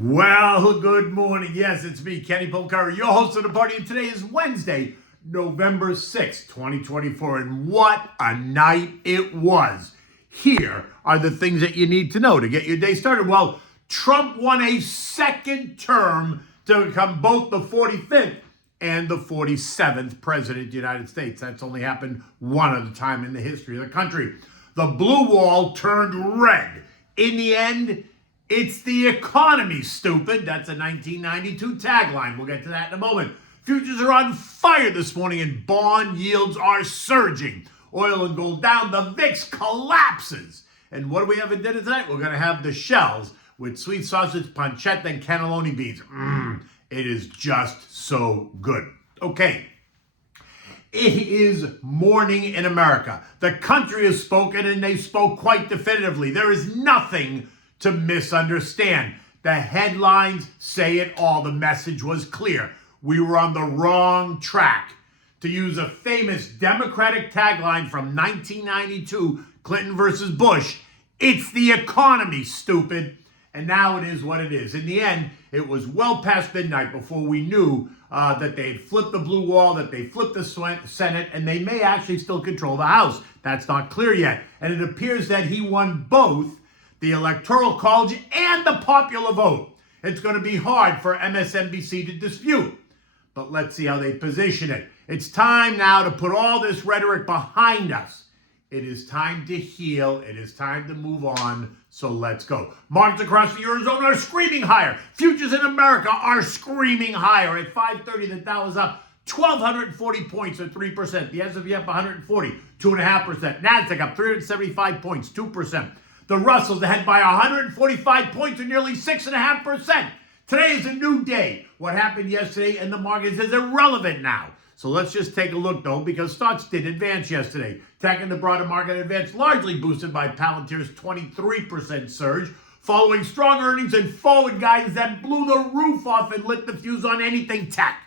Well, good morning. Yes, it's me, Kenny Polcari, your host of the party, and today is Wednesday, November 6th, 2024, and what a night it was. Here are the things that you need to know to get your day started. Well, Trump won a second term to become both the 45th and the 47th president of the United States. That's only happened one other time in the history of the country. The blue wall turned red. In the end, it's the economy, stupid. That's a 1992 tagline. We'll get to that in a moment. Futures are on fire this morning and bond yields are surging. Oil and gold down. The VIX collapses. And what do we have at dinner tonight? We're going to have the shells with sweet sausage, pancetta, and cannelloni beans. It is just so good. Okay. It is morning in America. The country has spoken, and they spoke quite definitively. There is nothing to misunderstand. The headlines say it all. The message was clear. We were on the wrong track. To use a famous Democratic tagline from 1992, Clinton versus Bush, it's the economy, stupid. And now it is what it is. In the end, it was well past midnight before we knew that they had flipped the blue wall, that they flipped the Senate, and they may actually still control the House. That's not clear yet. And it appears that he won both the Electoral College and the popular vote. It's going to be hard for MSNBC to dispute. But let's see how they position it. It's time now to put all this rhetoric behind us. It is time to heal. It is time to move on. So let's go. Markets across the Eurozone are screaming higher. Futures in America are screaming higher. At 5:30, the Dow is up 1,240 points, or 3%. The S&P up 140, 2.5%. Nasdaq up 375 points, 2%. The Russell's ahead by 145 points, or nearly 6.5%. Today is a new day. What happened yesterday in the markets is irrelevant now. So let's just take a look, though, because stocks did advance yesterday. Tech in the broader market advanced, largely boosted by Palantir's 23% surge, following strong earnings and forward guidance that blew the roof off and lit the fuse on anything tech.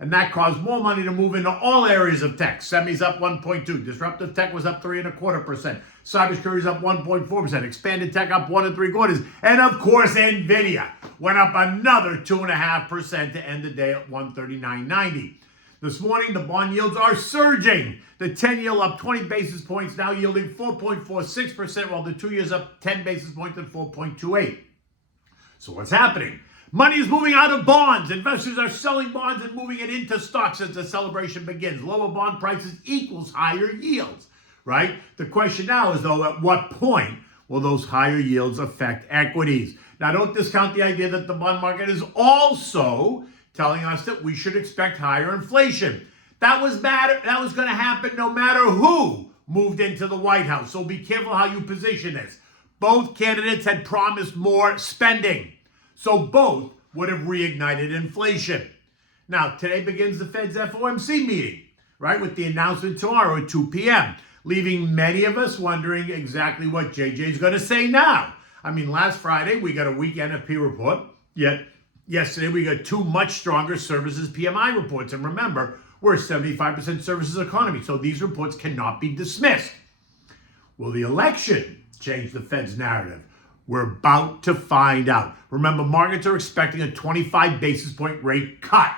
And that caused more money to move into all areas of tech. Semis up 1.2%. Disruptive tech was up 3.25%. Cybersecurity is up 1.4%. Expanded tech up 1.75%. And of course, Nvidia went up another 2.5% to end the day at 139.90. This morning, the bond yields are surging. The 10-year up 20 basis points, now yielding 4.46%, while the 2 years up 10 basis points at 4.28. So what's happening? Money is moving out of bonds. Investors are selling bonds and moving it into stocks as the celebration begins. Lower bond prices equals higher yields, right? The question now is, though, at what point will those higher yields affect equities? Now, don't discount the idea that the bond market is also telling us that we should expect higher inflation. That was going to happen no matter who moved into the White House. So be careful how you position this. Both candidates had promised more spending. So both would have reignited inflation. Now, today begins the Fed's FOMC meeting, right, with the announcement tomorrow at 2 p.m., leaving many of us wondering exactly what JJ is going to say now. I mean, last Friday, we got a weak NFP report, yet yesterday we got two much stronger services PMI reports. And remember, we're a 75% services economy, so these reports cannot be dismissed. Will the election change the Fed's narrative? We're about to find out. Remember, markets are expecting a 25 basis point rate cut.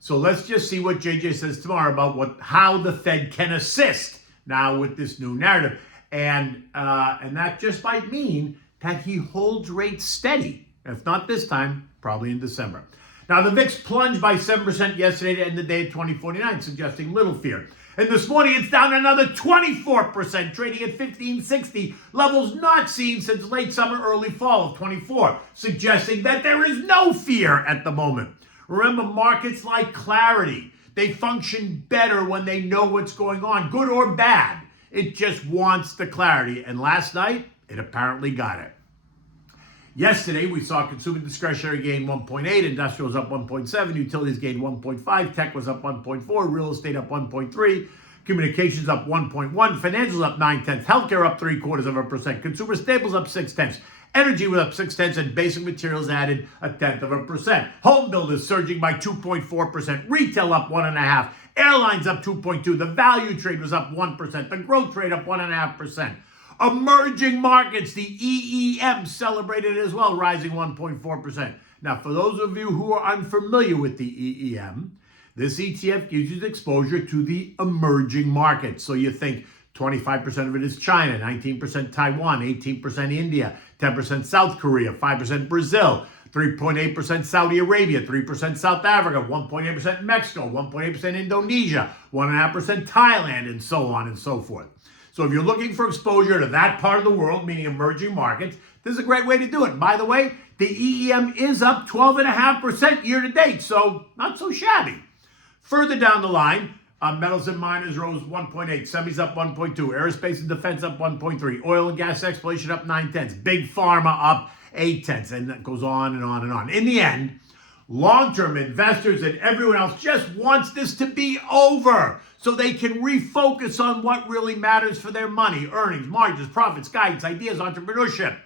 So let's just see what JJ says tomorrow about how the Fed can assist now with this new narrative. And that just might mean that he holds rates steady. If not this time, probably in December. Now, the VIX plunged by 7% yesterday to end the day at 2049, suggesting little fear. And this morning, it's down another 24%, trading at 1560, levels not seen since late summer, early fall of 24, suggesting that there is no fear at the moment. Remember, markets like clarity. They function better when they know what's going on, good or bad. It just wants the clarity. And last night, it apparently got it. Yesterday, we saw consumer discretionary gain 1.8, industrials up 1.7, utilities gained 1.5, tech was up 1.4, real estate up 1.3, communications up 1.1, financials up 0.9, healthcare up 0.75%, consumer staples up 0.6, energy was up 0.6, and basic materials added 0.1%. Home builders surging by 2.4%, retail up 1.5%, airlines up 2.2%, the value trade was up 1%, the growth trade up 1.5%. Emerging markets, the EEM celebrated as well, rising 1.4%. Now, for those of you who are unfamiliar with the EEM, this ETF gives you exposure to the emerging markets. So you think 25% of it is China, 19% Taiwan, 18% India, 10% South Korea, 5% Brazil, 3.8% Saudi Arabia, 3% South Africa, 1.8% Mexico, 1.8% Indonesia, 1.5% Thailand, and so on and so forth. So if you're looking for exposure to that part of the world, meaning emerging markets, this is a great way to do it. By the way, the EEM is up 12.5% year to date, so not so shabby. Further down the line, metals and miners rose 1.8, semis up 1.2, aerospace and defense up 1.3, oil and gas exploration up 0.9, big pharma up 0.8, and that goes on and on and on. In the end, long-term investors and everyone else just wants this to be over so they can refocus on what really matters for their money: earnings, margins, profits, guidance, ideas, entrepreneurship.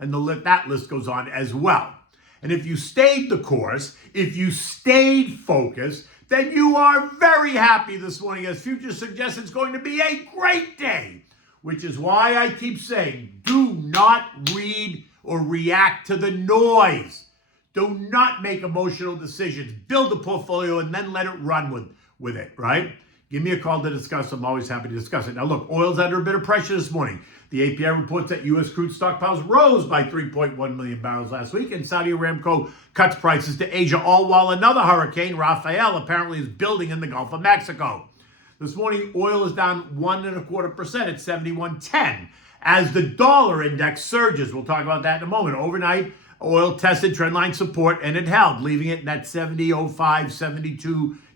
And that list goes on as well. And if you stayed the course, if you stayed focused, then you are very happy this morning, as future suggests it's going to be a great day, which is why I keep saying, do not read or react to the noise. Do not make emotional decisions. Build a portfolio and then let it run with it, right? Give me a call to discuss. I'm always happy to discuss it. Now, look, oil's under a bit of pressure this morning. The API reports that U.S. crude stockpiles rose by 3.1 million barrels last week, and Saudi Aramco cuts prices to Asia, all while another hurricane, Rafael, apparently is building in the Gulf of Mexico. This morning, oil is down 1.25% at 71.10 as the dollar index surges. We'll talk about that in a moment. Overnight, oil tested trendline support, and it held, leaving it in that 70.05,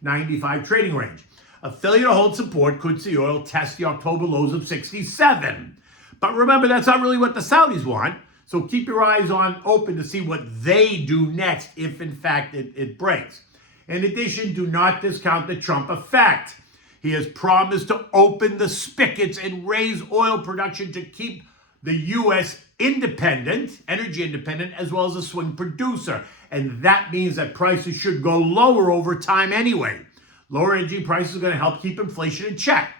72.95 trading range. A failure to hold support could see oil test the October lows of 67. But remember, that's not really what the Saudis want. So keep your eyes open to see what they do next if, in fact, it breaks. In addition, do not discount the Trump effect. He has promised to open the spigots and raise oil production to keep the U.S. independent, energy independent, as well as a swing producer. And that means that prices should go lower over time anyway. Lower energy prices are going to help keep inflation in check.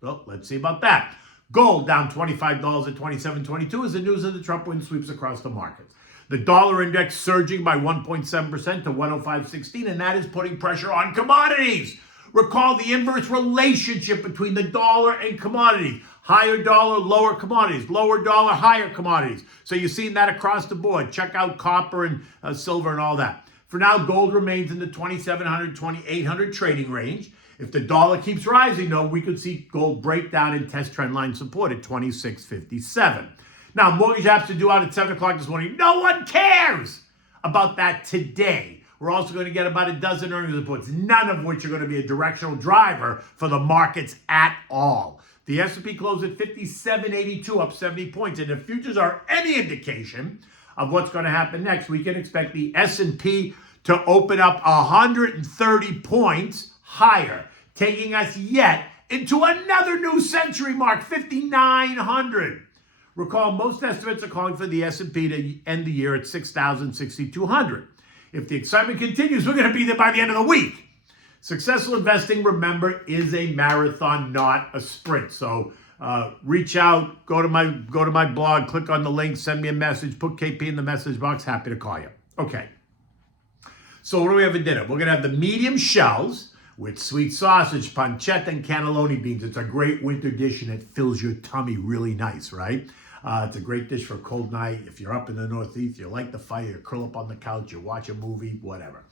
Well, let's see about that. Gold down $25 at $27.22 as the news of the Trump win sweeps across the markets. The dollar index surging by 1.7% to 105.16, and that is putting pressure on commodities. Recall the inverse relationship between the dollar and commodities. Higher dollar, lower commodities. Lower dollar, higher commodities. So you're seeing that across the board. Check out copper and silver and all that. For now, gold remains in the 2,700, 2,800 trading range. If the dollar keeps rising, though, we could see gold break down and test trendline support at 26.57. Now, mortgage apps are due out at 7 o'clock this morning. No one cares about that today. We're also going to get about a dozen earnings reports, none of which are going to be a directional driver for the markets at all. The S&P closed at 57.82, up 70 points. And if futures are any indication of what's going to happen next, we can expect the S&P to open up 130 points higher, taking us yet into another new century mark, 5,900. Recall, most estimates are calling for the S&P to end the year at 6,000, 6,200. If the excitement continues, we're going to be there by the end of the week. Successful investing, remember, is a marathon, not a sprint. So reach out, go to my blog, click on the link, send me a message, put KP in the message box. Happy to call you. Okay. So what do we have for dinner? We're going to have the medium shells with sweet sausage, pancetta, and cannelloni beans. It's a great winter dish, and it fills your tummy really nice, right? It's a great dish for a cold night. If you're up in the Northeast, you like the fire, you curl up on the couch, you watch a movie, whatever.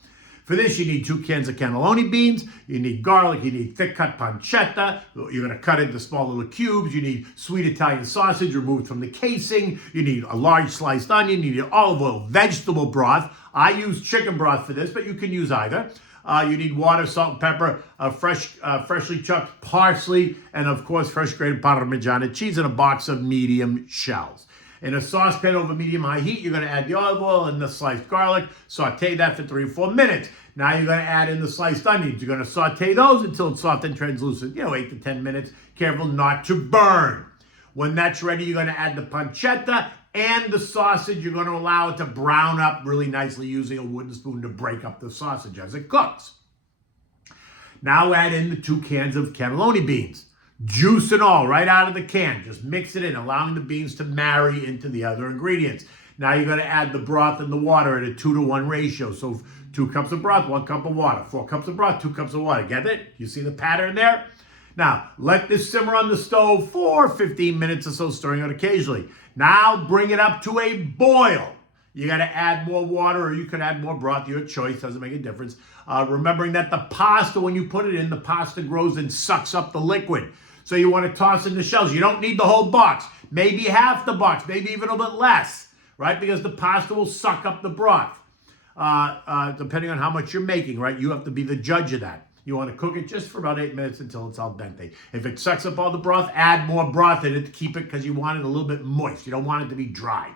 For this, you need 2 cans of cannelloni beans, you need garlic, you need thick cut pancetta, you're going to cut it into small little cubes, you need sweet Italian sausage removed from the casing, you need a large sliced onion, you need olive oil, vegetable broth. I use chicken broth for this, but you can use either. You need water, salt, and pepper, freshly chopped parsley, and of course, fresh grated Parmigiana cheese, and a box of medium shells. In a saucepan over medium-high heat, you're going to add the olive oil and the sliced garlic. Saute that for 3 or 4 minutes. Now you're going to add in the sliced onions. You're going to saute those until it's soft and translucent, 8 to 10 minutes. Careful not to burn. When that's ready, you're going to add the pancetta and the sausage. You're going to allow it to brown up really nicely using a wooden spoon to break up the sausage as it cooks. Now add in the 2 cans of cannelloni beans. Juice and all, right out of the can. Just mix it in, allowing the beans to marry into the other ingredients. Now you're going to add the broth and the water at a 2-to-1 ratio. So 2 cups of broth, 1 cup of water. 4 cups of broth, 2 cups of water. Get it? You see the pattern there? Now, let this simmer on the stove for 15 minutes or so, stirring it occasionally. Now bring it up to a boil. You got to add more water, or you could add more broth, your choice, doesn't make a difference. Remembering that the pasta, when you put it in, the pasta grows and sucks up the liquid. So you want to toss in the shells. You don't need the whole box, maybe half the box, maybe even a bit less, right? Because the pasta will suck up the broth, depending on how much you're making, right? You have to be the judge of that. You want to cook it just for about 8 minutes until it's al dente. If it sucks up all the broth, add more broth in it to keep it, because you want it a little bit moist. You don't want it to be dry.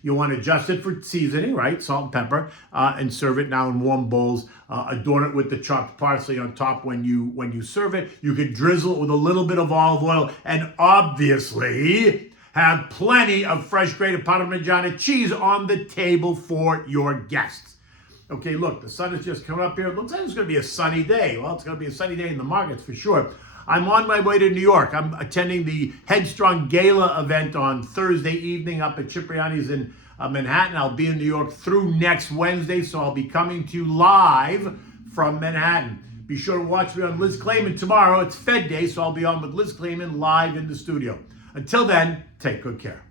You want to adjust it for seasoning, right? Salt and pepper, and serve it now in warm bowls. Adorn it with the chopped parsley on top when you serve it. You could drizzle it with a little bit of olive oil, and obviously have plenty of fresh grated Parmigiano cheese on the table for your guests. Okay, look, the sun is just coming up here. It looks like it's going to be a sunny day. Well, it's going to be a sunny day in the markets for sure. I'm on my way to New York. I'm attending the Headstrong Gala event on Thursday evening up at Cipriani's in Manhattan. I'll be in New York through next Wednesday, so I'll be coming to you live from Manhattan. Be sure to watch me on Liz Clayman tomorrow. It's Fed Day, so I'll be on with Liz Clayman live in the studio. Until then, take good care.